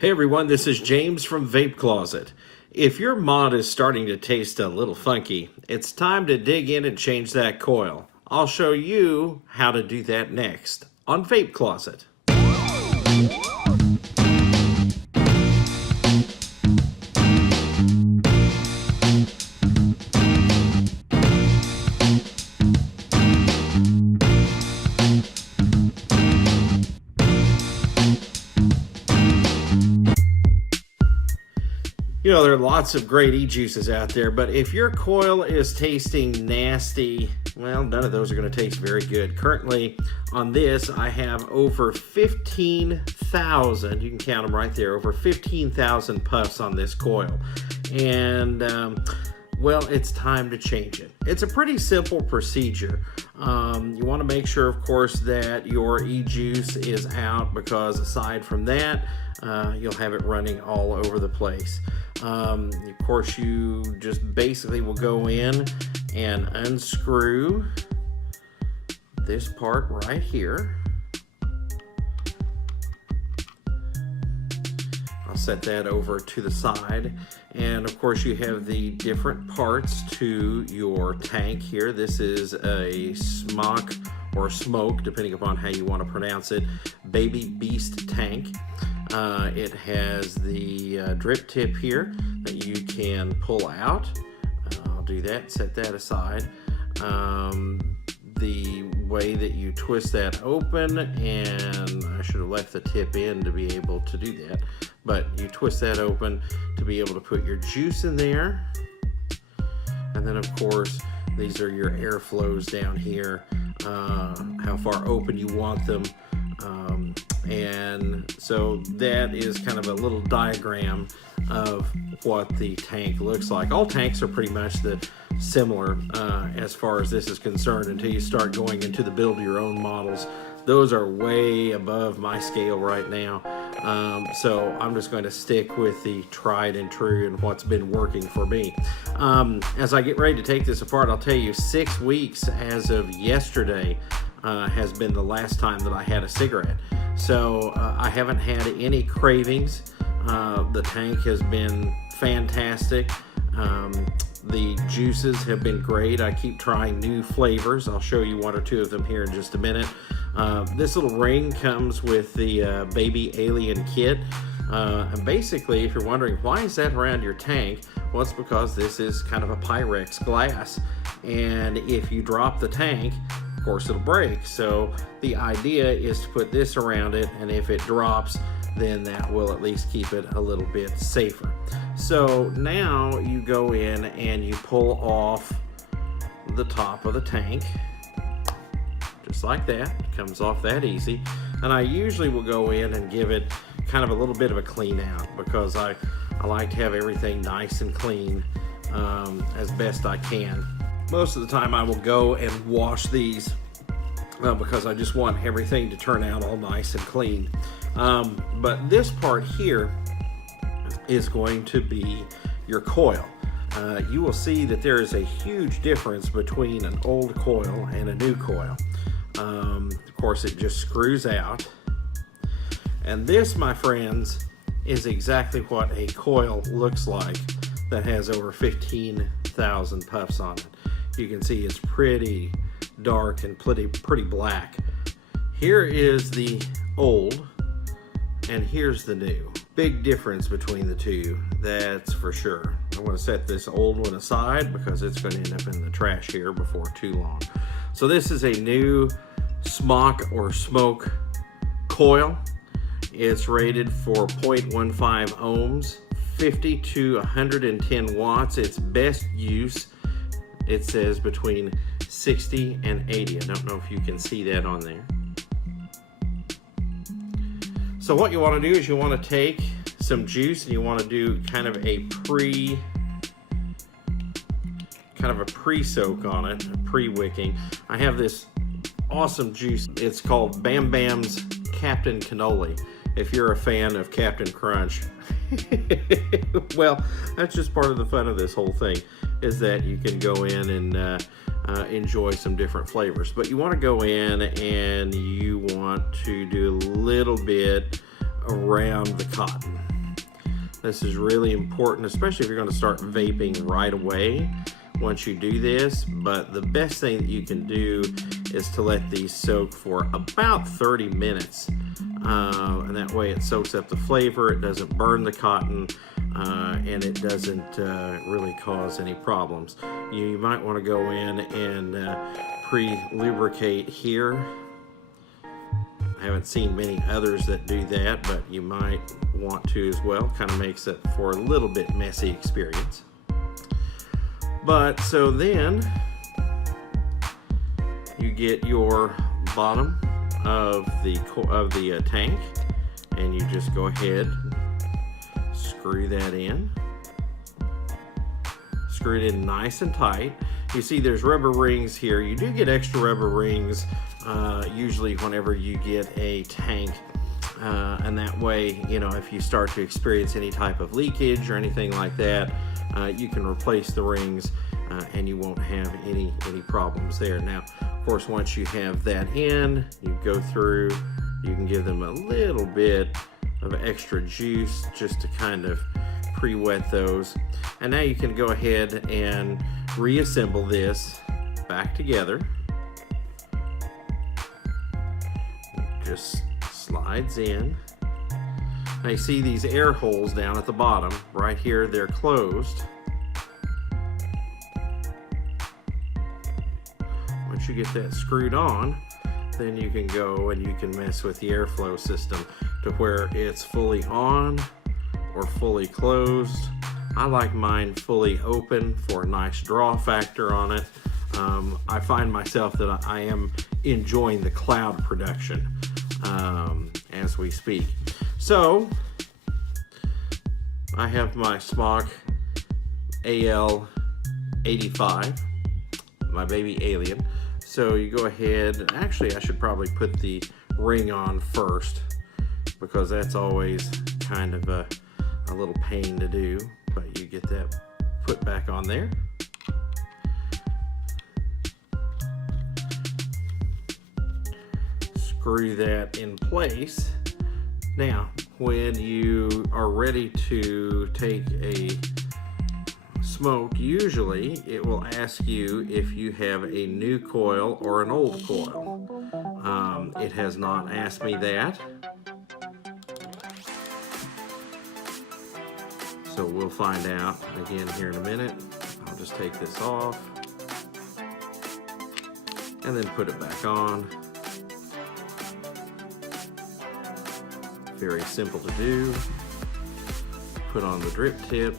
Hey everyone, this is James from Vape Closet. If your mod is starting to taste a little funky, it's time to dig in and change that coil. I'll show you how to do that next on Vape Closet. You know, there are lots of great e-juices out there, but if your coil is tasting nasty, well, none of those are going to taste very good. Currently, on this, I have over 15,000, you can count them right there, over 15,000 puffs on this coil. And, well, it's time to change it. It's a pretty simple procedure. You want to make sure, of course, that your e-juice is out, because aside from that, you'll have it running all over the place. Of course, you just basically will go in and unscrew this part right here. I'll set that over to the side. And of course, you have the different parts to your tank here. This is a Smok or Smok, depending upon how you want to pronounce it, Baby Beast tank. It has the drip tip here that you can pull out. I'll do that, set that aside. The way that you twist that open, and I should have left the tip in to be able to do that, but you twist that open to be able to put your juice in there. And then of course, these are your air flows down here, how far open you want them. And so that is kind of a little diagram of what the tank looks like. All tanks are pretty much similar as far as this is concerned, until you start going into the build your own models. Those are way above my scale right now. So I'm just going to stick with the tried and true and what's been working for me. As I get ready to take this apart, I'll tell you 6 weeks as of yesterday has been the last time that I had a cigarette. So I haven't had any cravings. The tank has been fantastic. The juices have been great. I keep trying new flavors. I'll show you one or two of them here in just a minute. This little ring comes with the baby alien kit. And basically, if you're wondering why is that around your tank, well, it's because this is kind of a Pyrex glass. And if you drop the tank, of course it'll break. So the idea is to put this around it, and if it drops, then that will at least keep it a little bit safer. So now you go in and you pull off the top of the tank, just like that. It comes off that easy. And I usually will go in and give it kind of a little bit of a clean out, because I like to have everything nice and clean as best I can. Most of the time I will go and wash these because I just want everything to turn out all nice and clean. But this part here is going to be your coil. You will see that there is a huge difference between an old coil and a new coil. Of course, it just screws out. And this, my friends, is exactly what a coil looks like that has over 15,000 puffs on it. You can see it's pretty dark and pretty black. Here is the old, and here's the new. Big difference between the two, that's for sure. I'm going to set this old one aside because it's going to end up in the trash here before too long. So this is a new Smok or Smok coil. It's rated for 0.15 ohms, 50 to 110 watts. Its best use, it says, between 60 and 80. I don't know if you can see that on there. So what you want to do is you want to take some juice and you want to do kind of a pre-soak on it, a pre-wicking. I have this awesome juice. It's called Bam Bam's Captain Cannoli. If you're a fan of Captain Crunch, well, that's just part of the fun of this whole thing, is that you can go in and enjoy some different flavors. But you want to go in and you want to do a little bit around the cotton. This is really important, especially if you're going to start vaping right away once you do this. But the best thing that you can do is to let these soak for about 30 minutes. And that way it soaks up the flavor, it doesn't burn the cotton, and it doesn't really cause any problems. You might want to go in and pre-lubricate here. I haven't seen many others that do that, but you might want to as well. Kind of makes it for a little bit messy experience. But so then you get your bottom of the tank, and you just go ahead, screw that in. Screw it in nice and tight. You see there's rubber rings here. You do get extra rubber rings usually whenever you get a tank, and that way, you know, if you start to experience any type of leakage or anything like that, you can replace the rings and you won't have any problems there. Now, of course, once you have that in, you go through, you can give them a little bit of extra juice just to kind of pre-wet those. And now you can go ahead and reassemble this back together. It just slides in. Now you see these air holes down at the bottom. Right here, they're closed. Once you get that screwed on, then you can go and you can mess with the airflow system to where it's fully on or fully closed. I like mine fully open for a nice draw factor on it. I find myself that I am enjoying the cloud production as we speak. So I have my Smok Al85, my baby alien. So you go ahead, actually I should probably put the ring on first, because that's always kind of a little pain to do, but you get that put back on there. Screw that in place. Now, when you are ready to take a smoke, usually it will ask you if you have a new coil or an old coil. It has not asked me that. So we'll find out again here in a minute. I'll just take this off and then put it back on. Very simple to do. Put on the drip tip.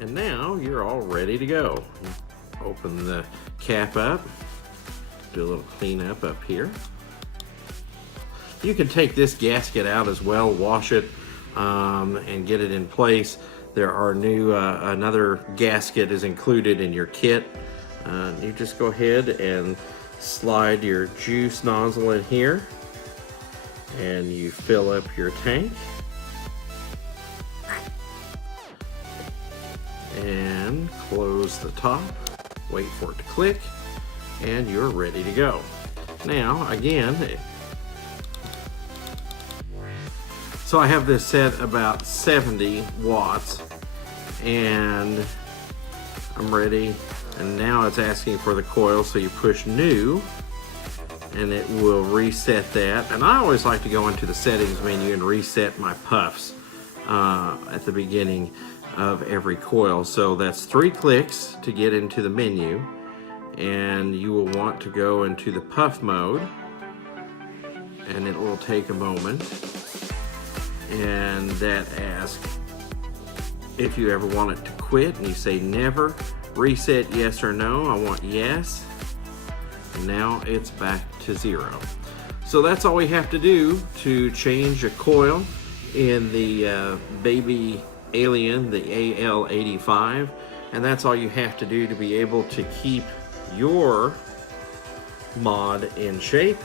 And now you're all ready to go. Open the cap up. Do a little cleanup up here. You can take this gasket out as well, wash it, and get it in place. There are another gasket is included in your kit. You just go ahead and slide your juice nozzle in here, and you fill up your tank. And close the top, wait for it to click, and you're ready to go. Now, again, so I have this set about 70 watts, and I'm ready, and now it's asking for the coil, so you push new, and it will reset that. And I always like to go into the settings menu and reset my puffs at the beginning of every coil. So that's 3 clicks to get into the menu, and you will want to go into the puff mode, and it will take a moment, and that asks if you ever want it to quit, and you say never. Reset yes or no. I want yes, and now it's back to 0. So that's all we have to do to change a coil in the baby alien, the Al85, and that's all you have to do to be able to keep your mod in shape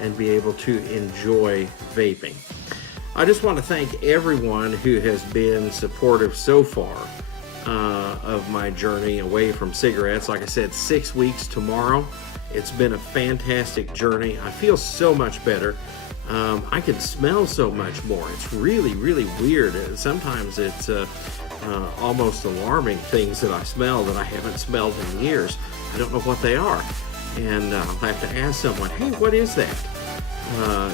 and be able to enjoy vaping. I just want to thank everyone who has been supportive so far of my journey away from cigarettes. Like I said, 6 weeks tomorrow. It's been a fantastic journey. I feel so much better. I can smell so much more. It's really, really weird. Sometimes it's almost alarming, things that I smell that I haven't smelled in years. I don't know what they are. And I'll have to ask someone, hey, what is that?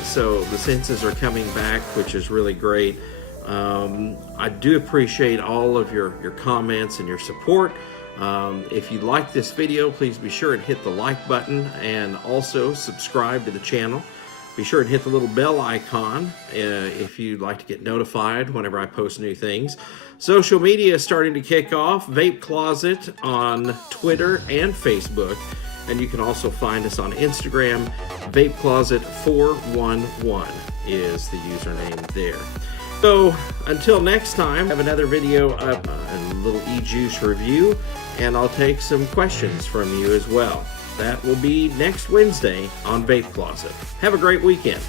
So the senses are coming back, which is really great. I do appreciate all of your comments and your support. If you like this video, please be sure and hit the like button and also subscribe to the channel. Be sure and hit the little bell icon if you'd like to get notified whenever I post new things. Social media is starting to kick off. Vape Closet on Twitter and Facebook. And you can also find us on Instagram. Vape Closet 411 is the username there. So until next time, I have another video up, a little e-juice review, and I'll take some questions from you as well. That will be next Wednesday on Vape Closet. Have a great weekend.